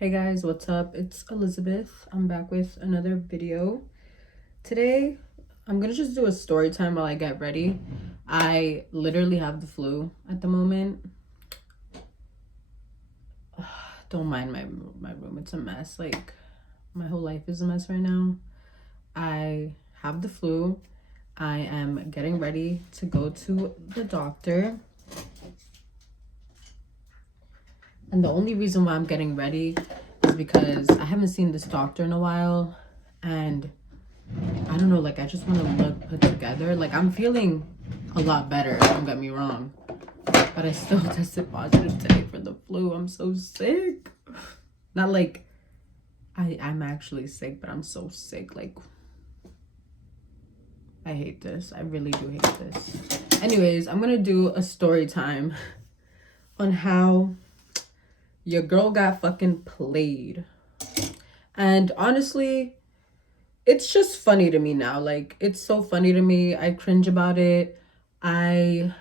Hey guys, what's up? It's Elizabeth. I'm back with another video. Today, I'm gonna just do a story time while I get ready. I literally have the flu at the moment. Don't mind my room. It's a mess. Like, my whole life is a mess right now. I have the flu. I am getting ready to go to the doctor. And the only reason why I'm getting ready is because I haven't seen this doctor in a while. And I don't know, like, I just want to look put together. Like, I'm feeling a lot better, don't get me wrong. But I still tested positive today for the flu. I'm so sick. Not like I'm actually sick, but I'm so sick. Like, I hate this. I really do hate this. Anyways, I'm going to do a story time on how your girl got fucking played. And honestly, it's just funny to me now. Like, it's so funny to me. I cringe about it. It's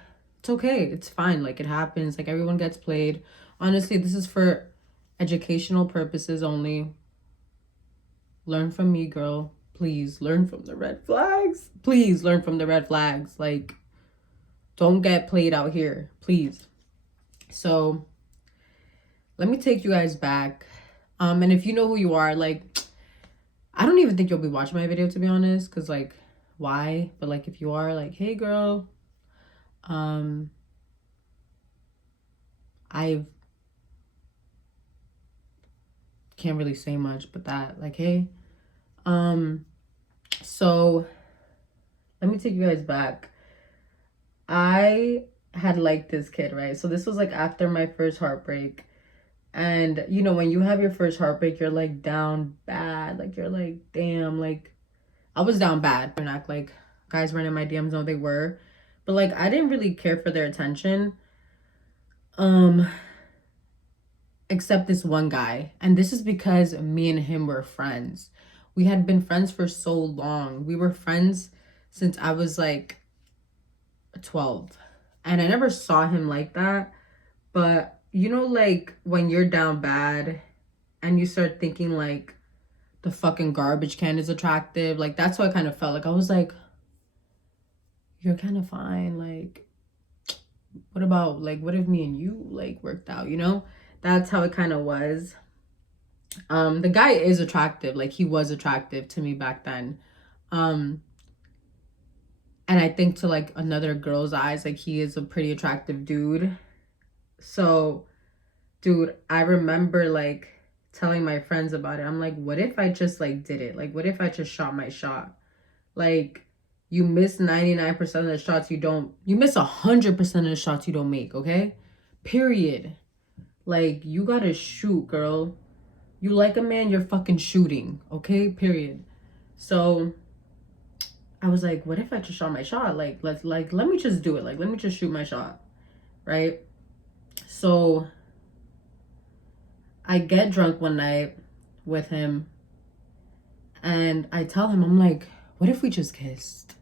okay. It's fine. Like, it happens. Like, everyone gets played. Honestly, this is for educational purposes only. Learn from me, girl. Please learn from the red flags. Please learn from the red flags. Like, don't get played out here. Please. So, let me take you guys back. And if you know who you are, like, I don't even think you'll be watching my video, to be honest, because, like, why? But, like, if you are, like, hey, girl, I can't really say much, but that, like, hey, so let me take you guys back. I had liked this kid, right? So this was, like, after my first heartbreak. And, you know, when you have your first heartbreak, you're, like, down bad. Like, you're, like, damn, like, I was down bad. And act like guys weren't in my DMs, no, they were. But, like, I didn't really care for their attention. Except this one guy. And this is because me and him were friends. We had been friends for so long. We were friends since I was, like, 12. And I never saw him like that. But, you know, like, when you're down bad and you start thinking, like, the fucking garbage can is attractive. Like, that's what I kind of felt. Like, I was like, you're kind of fine. Like, what about, like, what if me and you, like, worked out, you know? That's how it kind of was. The guy is attractive. Like, he was attractive to me back then. And I think to, like, another girl's eyes, like, he is a pretty attractive dude. So, dude, I remember, like, telling my friends about it. I'm like, what if I just, like, did it? Like, what if I just shot my shot? Like, you miss 99% of the shots you don't, you miss 100% of the shots you don't make, okay? Period. Like, you gotta shoot, girl. You like a man, you're fucking shooting, okay? Period. So, I was like, what if I just shot my shot? Like, let me just do it. Like, let me just shoot my shot, right? So, I get drunk one night with him, and I tell him, I'm like, what if we just kissed?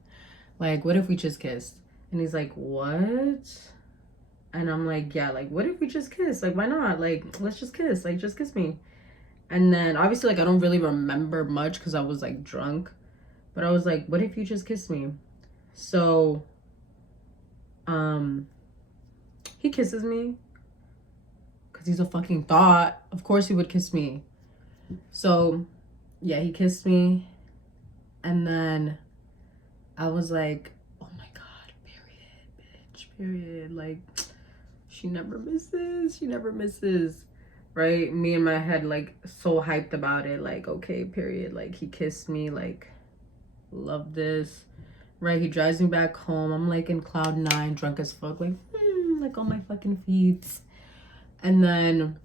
Like, what if we just kissed? And he's like, what? And I'm like, yeah, like, what if we just kiss? Like, why not? Like, let's just kiss. Like, just kiss me. And then, obviously, like, I don't really remember much because I was, like, drunk. But I was like, what if you just kiss me? So, he kisses me. Because he's a fucking thought. Of course he would kiss me. So, yeah, he kissed me. And then I was like, oh my God, period, bitch, period. Like, she never misses. She never misses. Right? Me in my head, like, so hyped about it. Like, okay, period. Like, he kissed me. Like, love this. Right? He drives me back home. I'm, like, in cloud 9, drunk as fuck. Like, on my fucking feet. And then,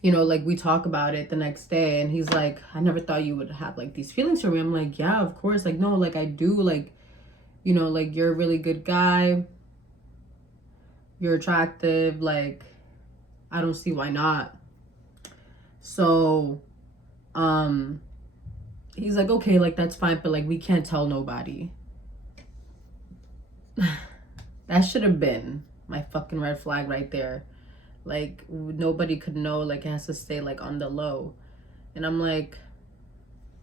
you know, like, we talk about it the next day. And he's like, I never thought you would have, like, these feelings for me. I'm like, yeah, of course. Like, no, like, I do. Like, you know, like, you're a really good guy. You're attractive. Like, I don't see why not. So, he's like, okay, like, that's fine, but, like, we can't tell nobody. That should have been my fucking red flag right there. Like, nobody could know. Like, it has to stay, like, on the low. And I'm like,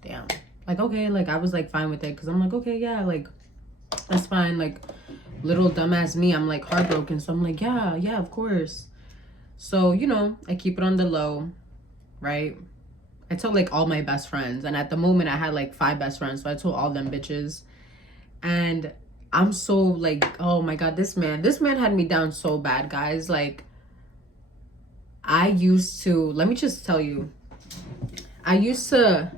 damn. Like, okay, like, I was, like, fine with it. Because I'm like, okay, yeah, like, that's fine. Like, little dumbass me, I'm, like, heartbroken. So I'm like, yeah, of course. So, you know, I keep it on the low, right? I told, like, all my best friends. And at the moment, I had, like, 5 best friends. So I told all them bitches. And I'm so, like, oh, my God, this man had me down so bad, guys. Like, I used to, let me just tell you, I used to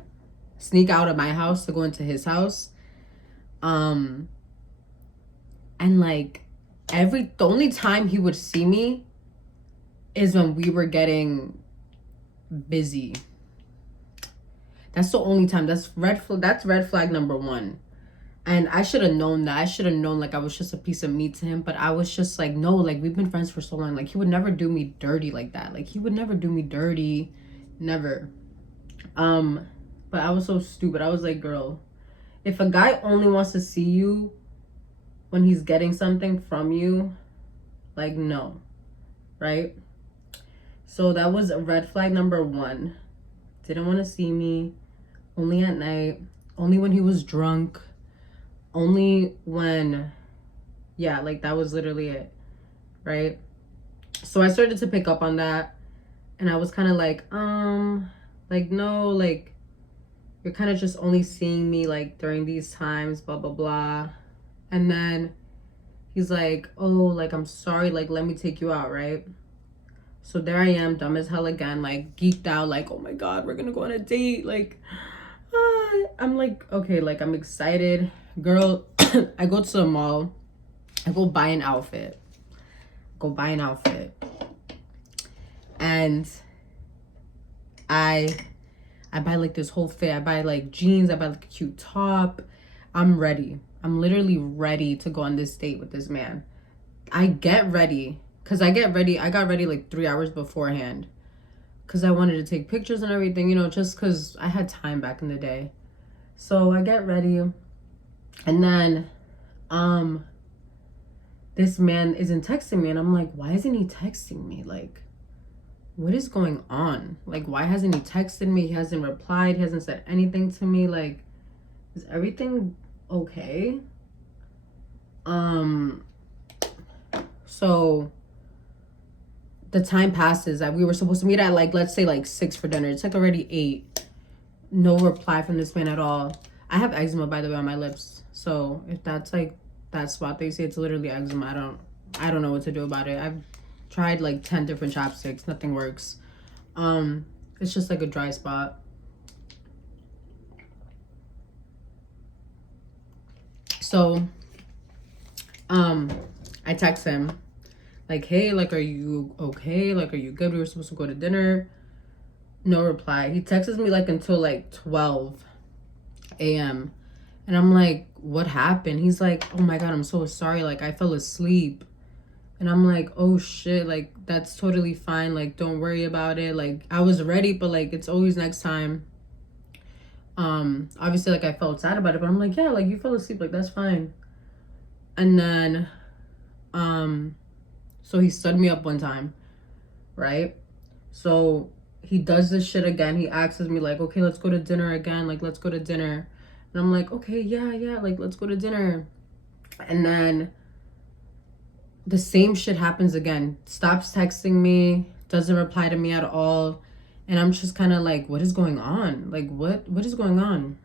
sneak out of my house to go into his house. And like the only time he would see me is when we were getting busy. That's the only time. That's red flag number 1. And I should have known that. I should have known, like, I was just a piece of meat to him. But I was just like, no, like, we've been friends for so long. Like, he would never do me dirty like that. Like, he would never do me dirty. Never. But I was so stupid. I was like, girl, if a guy only wants to see you when he's getting something from you, like, no. Right? So that was red flag number 1. Didn't want to see me. Only at night. Only when he was drunk. Only when, yeah, like, that was literally it, right? So I started to pick up on that, and I was kind of like, no, like, you're kind of just only seeing me, like, during these times, blah, blah, blah. And then he's like, oh, like, I'm sorry, like, let me take you out, right? So there I am, dumb as hell again, like, geeked out, like, oh my God, we're gonna go on a date, like, I'm like, okay, like, I'm excited. Girl, I go to the mall. I go buy an outfit. And I buy, like, this whole fit. I buy, like, jeans. I buy, like, a cute top. I'm ready. I'm literally ready to go on this date with this man. I get ready. Because I got ready, like, 3 hours beforehand. Because I wanted to take pictures and everything, you know, just because I had time back in the day. So I get ready. And then, this man isn't texting me. And I'm like, why isn't he texting me? Like, what is going on? Like, why hasn't he texted me? He hasn't replied. He hasn't said anything to me. Like, is everything okay? So the time passes that we were supposed to meet at, like, let's say, like, 6 for dinner. It's like already 8. No reply from this man at all. I have eczema, by the way, on my lips. So if that's, like, that spot they say, it's literally eczema. I don't know what to do about it. I've tried, like, 10 different chapsticks. Nothing works. It's just, like, a dry spot. So, I text him, like, hey, like, are you okay? Like, are you good? We were supposed to go to dinner. No reply. He texts me, like, until, like, 12 a.m. And I'm like, what happened? He's like, oh my God, I'm so sorry. Like, I fell asleep. And I'm like, oh shit, like, that's totally fine. Like, don't worry about it. Like, I was ready, but, like, it's always next time. Obviously, like, I felt sad about it, but I'm like, yeah, like, you fell asleep. Like, that's fine. And then, so he stood me up one time, right? So he does this shit again. He asks me, like, okay, let's go to dinner again. Like, let's go to dinner. And I'm like, okay, yeah, like, let's go to dinner. And then the same shit happens again. Stops texting me, doesn't reply to me at all. And I'm just kind of like, what is going on? Like, what is going on?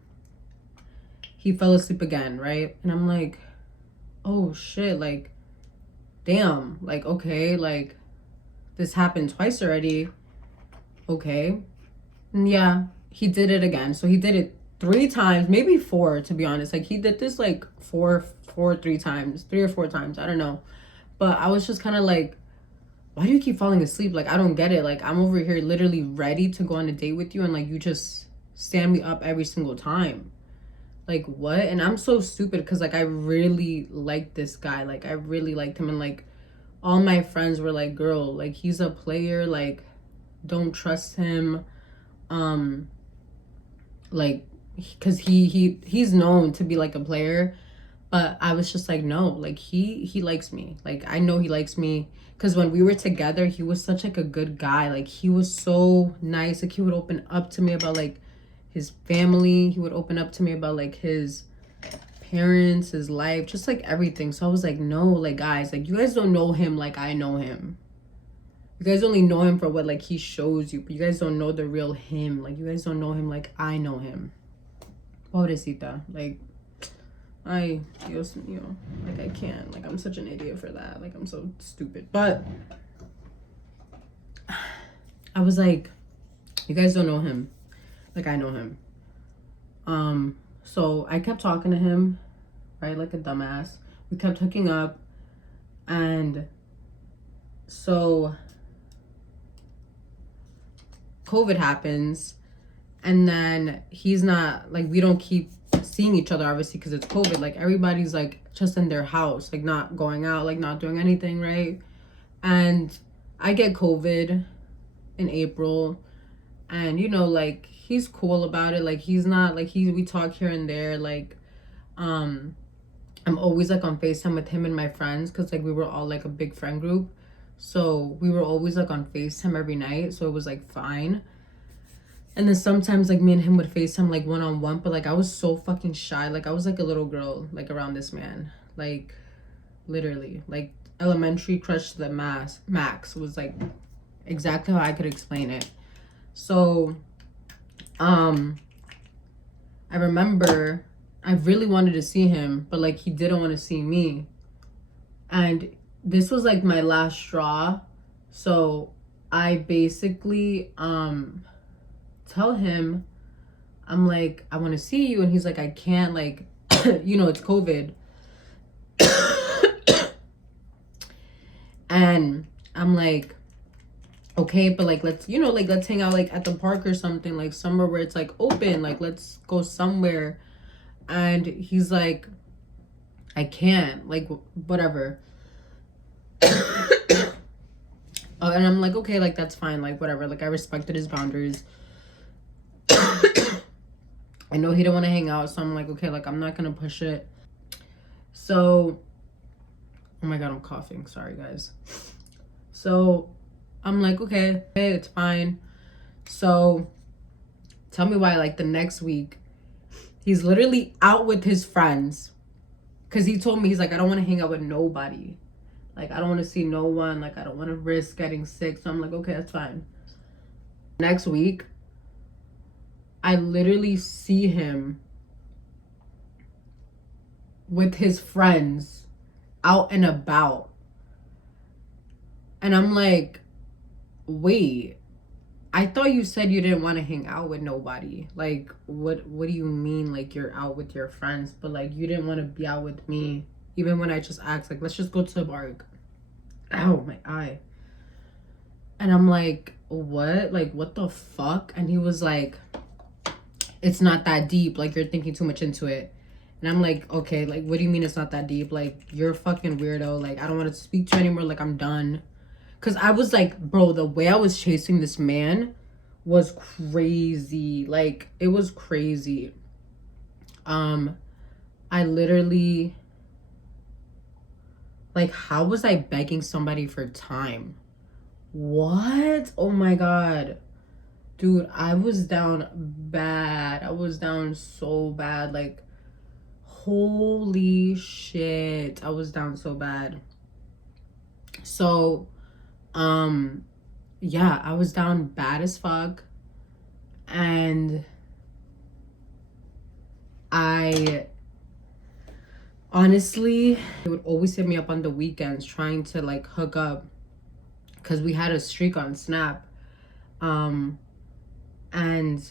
He fell asleep again, right? And I'm like, oh shit, like, damn, like, okay, like, this happened twice already. Okay. And yeah, he did it again. So he did it 3 times, maybe 4, to be honest. Like, he did this, like, 3 times, 3 or 4 times. I don't know. But I was just kind of like, why do you keep falling asleep? Like, I don't get it. Like, I'm over here literally ready to go on a date with you, and, like, you just stand me up every single time. Like, what? And I'm so stupid because, like, I really liked this guy. Like, I really liked him. And, like, all my friends were like, girl, like, he's a player. Like, don't trust him. Like, because he's known to be, like, a player. But I was just like, no, like he likes me. Like I know he likes me. Cause when we were together, he was such like a good guy. Like he was so nice. Like he would open up to me about like his family. He would open up to me about like his parents, his life, just like everything. So I was like, no, like guys, like you guys don't know him like I know him. You guys only know him for what like he shows you, but you guys don't know the real him. Like you guys don't know him like I know him. Pobrecita. Like Dios mío, like I can't, like I'm such an idiot for that, like I'm so stupid. But I was like, you guys don't know him like I know him. So I kept talking to him, right, like a dumbass. We kept hooking up, and so COVID happens, and then he's not, like, we don't keep seeing each other obviously because it's COVID. Like everybody's like just in their house, like not going out, like not doing anything, right? And I get COVID in April, and you know, like he's cool about it. Like he's not like we talk here and there. Like I'm always like on FaceTime with him and my friends because like we were all like a big friend group, so we were always like on FaceTime every night, so it was like fine. And then sometimes like me and him would FaceTime like one-on-one, but like I was so fucking shy. Like I was like a little girl like around this man. Like literally, like elementary crush to the max was like exactly how I could explain it. So I remember I really wanted to see him, but like he didn't want to see me. And this was like my last straw. So I basically tell him, I'm like, I want to see you, and he's like, I can't, like you know, it's COVID. And I'm like, okay, but like let's, you know, like let's hang out like at the park or something, like somewhere where it's like open, like let's go somewhere. And he's like, I can't, like whatever. And I'm like, okay, like that's fine, like whatever, like I respected his boundaries. I know he didn't want to hang out, so I'm like, okay, like I'm not gonna push it. So oh my god, I'm coughing, sorry guys. So I'm like, okay, it's fine. So tell me why, like the next week he's literally out with his friends, because he told me, he's like, I don't want to hang out with nobody, like I don't want to see no one, like I don't want to risk getting sick. So I'm like, okay, that's fine. Next week I literally see him with his friends out and about, and I'm like, wait, I thought you said you didn't want to hang out with nobody. Like what do you mean, like you're out with your friends, but like you didn't want to be out with me, even when I just asked, like let's just go to the park. Ow, my eye. And I'm like, what, like what the fuck? And he was like, it's not that deep, like you're thinking too much into it. And I'm like, okay, like what do you mean it's not that deep? Like you're a fucking weirdo, like I don't want to speak to you anymore, like I'm done. Because I was like, bro, the way I was chasing this man was crazy. Like it was crazy. I literally, like, how was I begging somebody for time? What? Oh my god. Dude, I was down bad. I was down so bad. Like, holy shit. I was down so bad. So, yeah, I was down bad as fuck. And I honestly, he would always hit me up on the weekends trying to like hook up, because we had a streak on Snap. And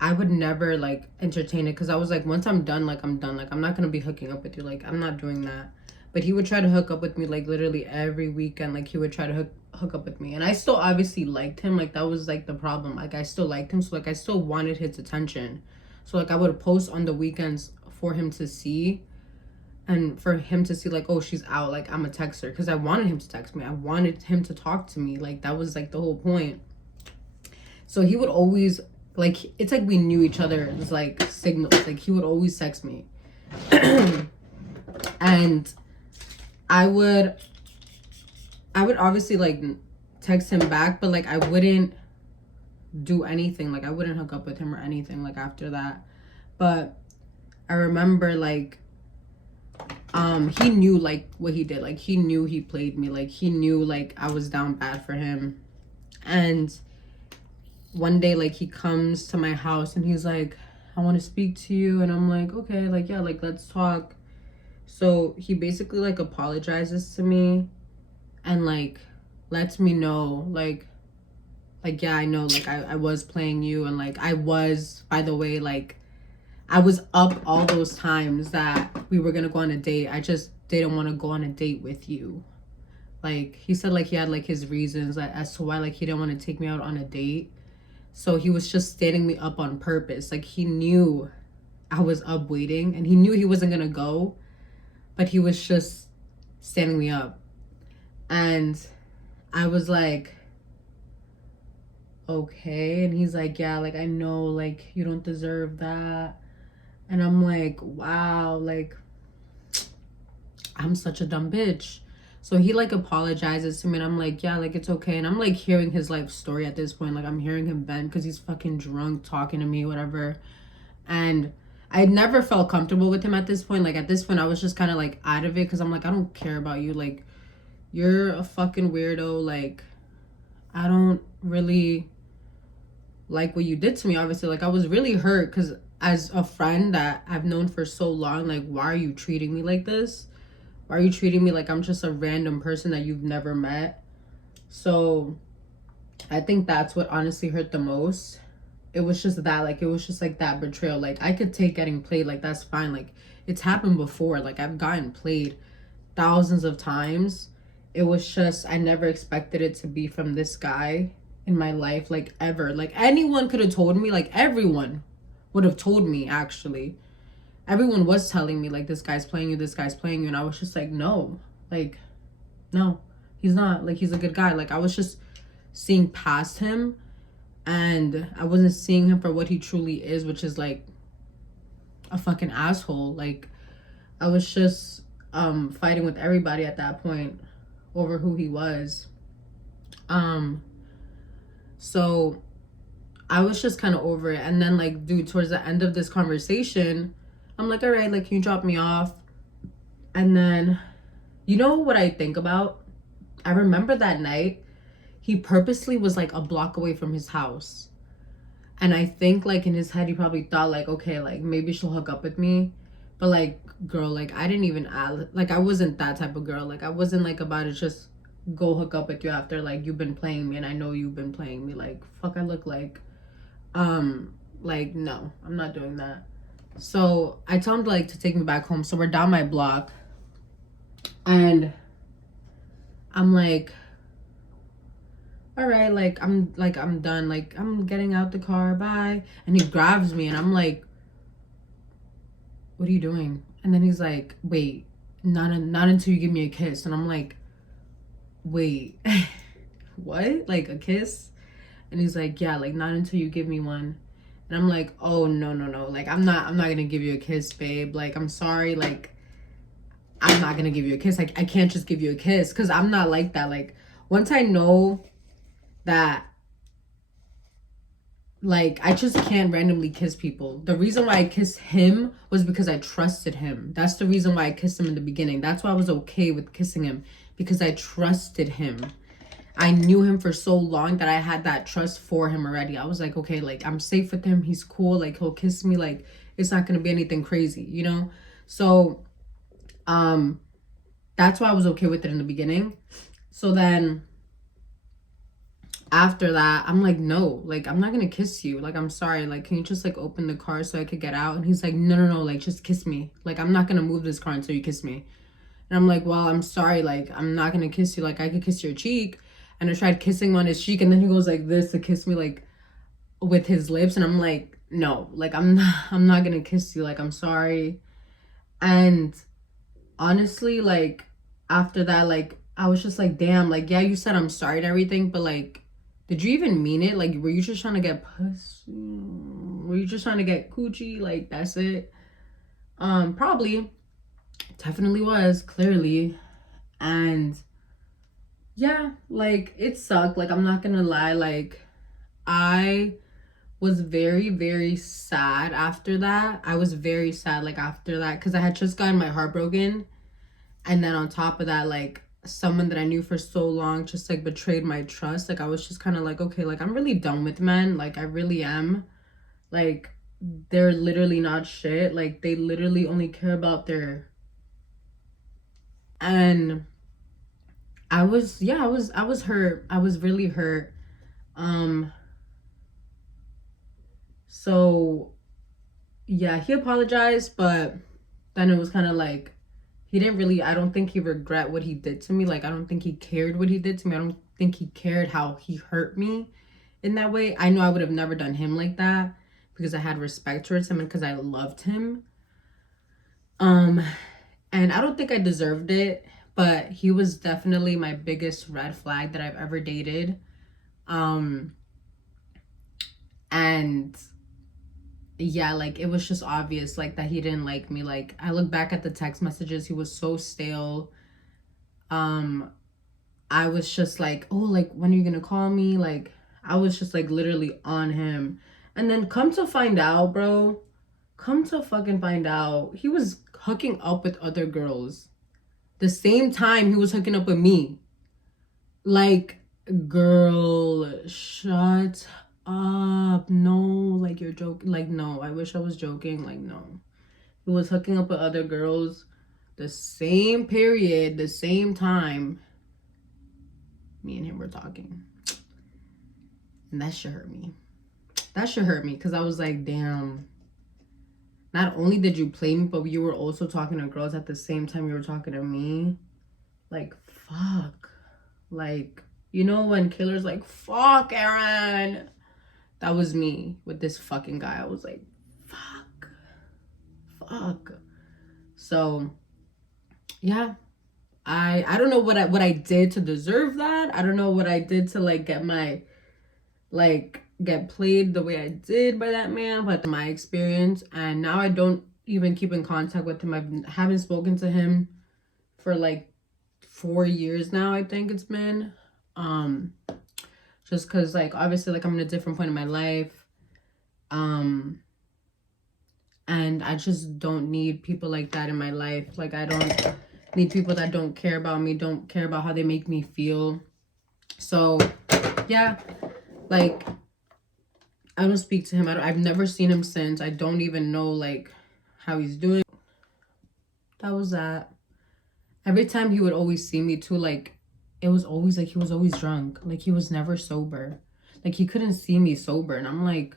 I would never like entertain it, because I was like, once I'm done, like I'm done, like I'm not gonna be hooking up with you, like I'm not doing that. But he would try to hook up with me like literally every weekend. Like he would try to hook up with me, and I still obviously liked him. Like that was like the problem, like I still liked him, so like I still wanted his attention. So like I would post on the weekends for him to see, and for him to see like, oh, she's out, like I'm a texter, because I wanted him to text me, I wanted him to talk to me, like that was like the whole point. So he would always, like, it's like we knew each other. It was like signals. Like he would always text me. And I would obviously like text him back, but like I wouldn't do anything. Like I wouldn't hook up with him or anything like after that. But I remember like he knew like what he did. Like he knew he played me. Like he knew like I was down bad for him. And one day like he comes to my house and he's like, I want to speak to you. And I'm like, okay, like yeah, like let's talk. So he basically like apologizes to me and like lets me know like yeah, I know like I was playing you, and like I was, by the way, like I was up all those times that we were gonna go on a date. I just didn't want to go on a date with you. Like he said like he had like his reasons as to why like he didn't want to take me out on a date. So he was just standing me up on purpose. Like he knew I was up waiting and he knew he wasn't gonna go, but he was just standing me up. And I was like, okay. And he's like, yeah, like I know like you don't deserve that. And I'm like, wow, like I'm such a dumb bitch. So he like apologizes to me and I'm like, yeah, like it's okay. And I'm like hearing his life story at this point. Like I'm hearing him vent because he's fucking drunk talking to me, whatever. And I never felt comfortable with him at this point. Like at this point I was just kind of like out of it because I'm like, I don't care about you. Like you're a fucking weirdo. Like I don't really like what you did to me, obviously. Like I was really hurt because as a friend that I've known for so long, like why are you treating me like this? Why are you treating me like I'm just a random person that you've never met? So I think that's what honestly hurt the most. It was just that, like it was just like that betrayal. Like I could take getting played, like that's fine. Like it's happened before. Like I've gotten played thousands of times. It was just I never expected it to be from this guy in my life, like ever. Like anyone could have told me, like everyone would have told me actually. Everyone was telling me like this guy's playing you, this guy's playing you, and I was just like, no, like no, he's not. Like he's a good guy. Like I was just seeing past him and I wasn't seeing him for what he truly is, which is like a fucking asshole. Like I was just fighting with everybody at that point over who he was. So I was just kind of over it. And then like dude, towards the end of this conversation, I'm like, all right, like can you drop me off? And then you know what I think about? I remember that night he purposely was like a block away from his house. And I think like in his head he probably thought like, okay, like maybe she'll hook up with me. But like girl, like I didn't even like I wasn't that type of girl. Like I wasn't like about to just go hook up with you after like you've been playing me and I know you've been playing me. Like fuck I look like no, I'm not doing that. So I told him like to take me back home. So we're down my block and I'm like, all right, like I'm done, like I'm getting out the car, bye. And he grabs me and I'm like, what are you doing? And then he's like, wait, not until you give me a kiss. And I'm like, wait, what? Like a kiss? And he's like, yeah, like not until you give me one. And I'm like, oh no, like I'm not gonna give you a kiss, babe. Like I'm sorry, like I'm not gonna give you a kiss. Like I can't just give you a kiss because I'm not like that. Like once I know that like I just can't randomly kiss people. The reason why I kissed him was because I trusted him. That's the reason why I kissed him in the beginning. That's why I was okay with kissing him, because I trusted him. I knew him for so long that I had that trust for him already. I was like, okay, like I'm safe with him. He's cool. Like he'll kiss me. Like it's not going to be anything crazy, you know? So, that's why I was okay with it in the beginning. So then after that, I'm like, no, like I'm not going to kiss you. Like, I'm sorry. Like, can you just like open the car so I could get out? And he's like, no, like just kiss me. Like, I'm not going to move this car until you kiss me. And I'm like, well, I'm sorry. Like, I'm not going to kiss you. Like, I could kiss your cheek. And I tried kissing him on his cheek, and then he goes like this to kiss me like with his lips, and I'm like, no, like I'm not gonna kiss you. Like I'm sorry. And honestly, like after that, like I was just like, damn, like yeah, you said I'm sorry and everything, but like, did you even mean it? Like, were you just trying to get pussy? Were you just trying to get coochie? Like that's it? Probably. Definitely was, clearly. And yeah, like it sucked. Like I'm not gonna lie, like I was very, very sad after that. I was very sad like after that because I had just gotten my heart broken. And then on top of that, like someone that I knew for so long just like betrayed my trust. Like I was just kind of like, okay, like I'm really done with men. Like I really am. Like they're literally not shit. Like they literally only care about their, and I was hurt. I was really hurt. Um so yeah, he apologized, but then it was kind of like he didn't really, I don't think he regret what he did to me. Like I don't think he cared what he did to me. I don't think he cared how he hurt me in that way. I know I would have never done him like that because I had respect towards him and because I loved him. Um and I don't think I deserved it, but he was definitely my biggest red flag that I've ever dated. Um and yeah, like it was just obvious like that he didn't like me. Like I look back at the text messages, he was so stale. um I was just like, oh, like when are you gonna call me? Like I was just like literally on him. And then come to find out, bro, come to fucking find out, he was hooking up with other girls the same time he was hooking up with me. Like, girl, shut up. No, like you're joking. Like, no, I wish I was joking. Like, no. He was hooking up with other girls the same period, the same time me and him were talking. And that should hurt me. That should hurt me because I was like, damn. Not only did you play me, but you were also talking to girls at the same time you were talking to me. Like, fuck. Like, you know when Killer's like, fuck, Aaron. That was me with this fucking guy. I was like, fuck. Fuck. So, yeah. I don't know what I did to deserve that. I don't know what I did to like get my like get played the way I did by that man, but my experience, and now I don't even keep in contact with him. Haven't spoken to him for like 4 years now, I think it's been. Just because like obviously like I'm in a different point in my life. Um and I just don't need people like that in my life. Like I don't need people that don't care about me, don't care about how they make me feel. So yeah, like I don't speak to him. I've never seen him since. I don't even know like how he's doing. That was that. Every time he would always see me too, like it was always like he was always drunk. Like he was never sober. Like he couldn't see me sober. And I'm like,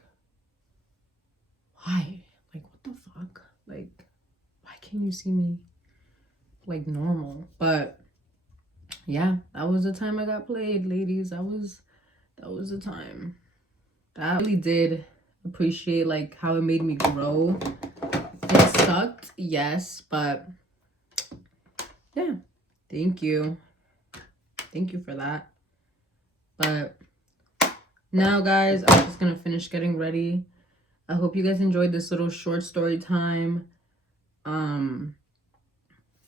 why? Like what the fuck? Like why can't you see me like normal? But yeah, that was the time I got played, ladies. That was the time. That really did appreciate like how it made me grow. It sucked, yes, but yeah, thank you. Thank you for that. But now, guys, I'm just gonna finish getting ready. I hope you guys enjoyed this little short story time.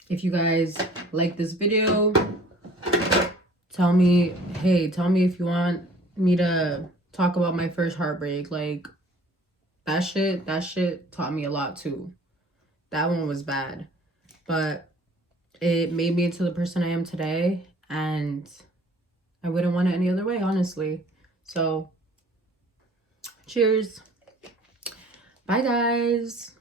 If you guys like this video, tell me, hey, tell me if you want me to talk about my first heartbreak. Like that shit taught me a lot too. That one was bad, but it made me into the person I am today, and I wouldn't want it any other way, honestly. So cheers. Bye, guys.